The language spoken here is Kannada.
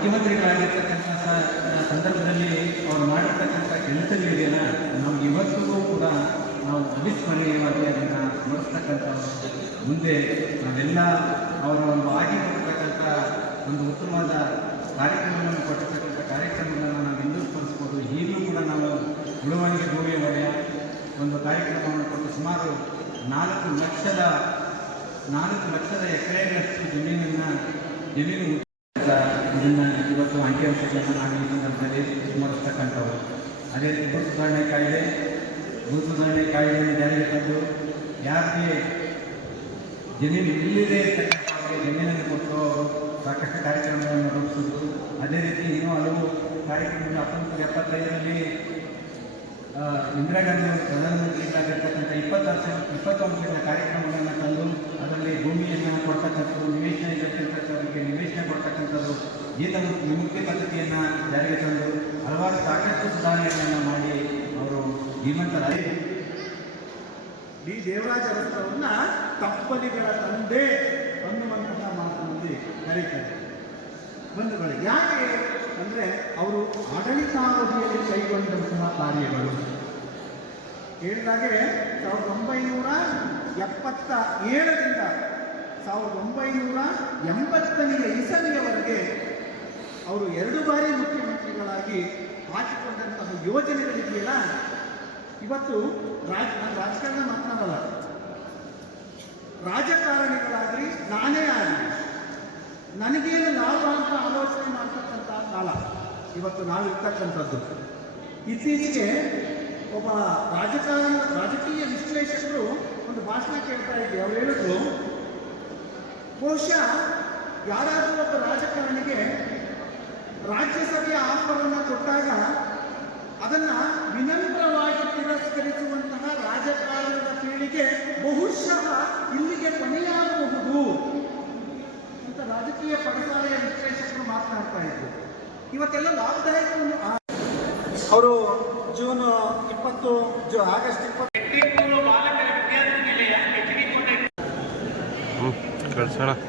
ಮುಖ್ಯಮಂತ್ರಿಗಳಾಗಿರ್ತಕ್ಕಂಥ ಸಂದರ್ಭದಲ್ಲಿ ಅವರು ಮಾಡಿರ್ತಕ್ಕಂಥ ಕೆಲಸಗಳಿದೆಯಲ್ಲ ನಾವು ಇವತ್ತಿಗೂ ಕೂಡ ನಾವು ಅವಿಸ್ಮರಣೀಯವಾಗಿ ಅದನ್ನು ಸ್ಮರಿಸ್ತಕ್ಕಂಥವ್ರು. ಮುಂದೆ ನಾವೆಲ್ಲ ಅವರು ಒಂದು ಆಗಿರ್ತಕ್ಕಂಥ ಒಂದು ಉತ್ತಮವಾದ ಕಾರ್ಯಕ್ರಮವನ್ನು ಕೊಟ್ಟಿರ್ತಕ್ಕಂಥ ಕಾರ್ಯಕ್ರಮಗಳನ್ನು ನಾವು ಇನ್ನೂ ಸ್ಮರಿಸ್ಬೋದು. ಈಗಲೂ ಕೂಡ ನಾವು ಉಳುವಣಿಗೆ ಭೂಮಿ ಒಡೆಯ ಒಂದು ಕಾರ್ಯಕ್ರಮವನ್ನು ಕೊಟ್ಟು ಸುಮಾರು 4 ಲಕ್ಷದ ಎಕರೆಗಳಷ್ಟು ಜಮೀನು ಇದನ್ನು ಇವತ್ತು ಅಂಕಿಅಂಶಗಳನ್ನು ನಾವು ಈ ಸಂದರ್ಭದಲ್ಲಿ ಸ್ಮರಿಸ್ತಕ್ಕಂಥವ್ರು. ಅದೇ ರೀತಿ ಭೂ ಸುಧಾರಣೆ ಕಾಯ್ದೆಯನ್ನು ಜಾರಿಗೆ ತಂದು ಯಾರಿಗೆ ಜಮೀನು ಇಲ್ಲದೇ ಇರ್ತಕ್ಕಂಥವ್ರಿಗೆ ಜಮೀನನ್ನು ಕೊಟ್ಟು ಸಾಕಷ್ಟು ಕಾರ್ಯಕ್ರಮಗಳನ್ನು ರೂಪಿಸಿದ್ರು. ಅದೇ ರೀತಿ ಇನ್ನೂ ಹಲವು ಕಾರ್ಯಕ್ರಮಗಳು 1975ರಲ್ಲಿ ಇಂದಿರಾ ಗಾಂಧಿ ಅವರು ಪ್ರಧಾನಮಂತ್ರಿಗಳಾಗಿರ್ತಕ್ಕಂಥ 20 ವರ್ಷದ ಕಾರ್ಯಕ್ರಮಗಳನ್ನು ತಂದು ಅದರಲ್ಲಿ ಭೂಮಿಯನ್ನು ಕೊಡ್ತಕ್ಕಂಥದ್ದು, ನಿವೇಶನ ಇರತಕ್ಕಂಥವರಿಗೆ ನಿವೇಶನ ಕೊಡ್ತಕ್ಕಂಥದ್ದು, ಇದನ್ನು ವಿಮುಕ್ತಿ ಪದ್ಧತಿಯನ್ನು ಜಾರಿಗೆ ತಂದು ಹಲವಾರು ಸಾಕಷ್ಟು ಸುಧಾರಣೆಗಳನ್ನು ಮಾಡಿ ಅವರು ಶ್ರೀಮಂತರಾಗಿ ಡಿ ದೇವರಾಜ ಅರಸರವನ್ನ ತಪ್ಪಲಿಗಳ ತಂದೆ ಅನ್ನುವಂತಹ ಮಾತಿನಲ್ಲಿ ಕರೀತಾರೆ. ಬಂಧುಗಳು, ಯಾಕೆ ಅಂದರೆ ಅವರು ಆಡಳಿತಾವಧಿಯಲ್ಲಿ ಕೈಗೊಂಡಂತಹ ಕಾರ್ಯಗಳು ಹೇಳಿದಾಗೆ 1977ರಿಂದ 1980ನೇ ಇಸವಿಯವರೆಗೆ ಅವರು 2 ಬಾರಿ ಮುಖ್ಯಮಂತ್ರಿಗಳಾಗಿ ಹಾಕಿಕೊಂಡಂತಹ ಯೋಜನೆಗಳಿದೆಯಲ್ಲ, ಇವತ್ತು ನಾನು ರಾಜಕಾರಣ ಮಾತನಾಡಲ್ಲ, ರಾಜಕಾರಣಿಗಳಾಗಲಿ ನಾನೇ ಆಗಲಿ ನನಗೇನು ಲಾಭ ಅಂತ ಆಲೋಚನೆ ಮಾಡ್ತಕ್ಕಂಥ ಕಾಲ ಇವತ್ತು ನಾವಿರ್ತಕ್ಕಂಥದ್ದು. ಇತ್ತೀಚೆಗೆ ಒಬ್ಬ ರಾಜಕೀಯ ವಿಶ್ಲೇಷಕರು ಒಂದು ಭಾಷಣ ಕೇಳ್ತಾ ಇದ್ದೆ. ಅವ್ರು ಹೇಳಿದ್ರು, ಬಹುಶಃ ಯಾರಾದರೂ ಒಬ್ಬ ರಾಜಕಾರಣಿಗೆ ರಾಜ್ಯಸಭೆಯ ಆಫರನ್ನು ಕೊಟ್ಟಾಗ ಅದನ್ನು ವಿನಮ್ರವಾಗಿ ತಿರಸ್ಕರಿಸುವಂತಹ ರಾಜಕಾರಣದ ಪೀಳಿಗೆ ಬಹುಶಃ ಇಲ್ಲಿಗೆ ಕೊನೆಯಾಗಬಹುದು ಅಂತ ರಾಜಕೀಯ ಪಡಸಾಲೆಯ ವಿಶ್ಲೇಷಕರು ಮಾತನಾಡ್ತಾ ಇದ್ರು. ಇವತ್ತೆಲ್ಲ ಲಾಭದಾಯಕವನ್ನು ಅವರು ಜೂನ್ 20 ಆಗಸ್ಟ್ 20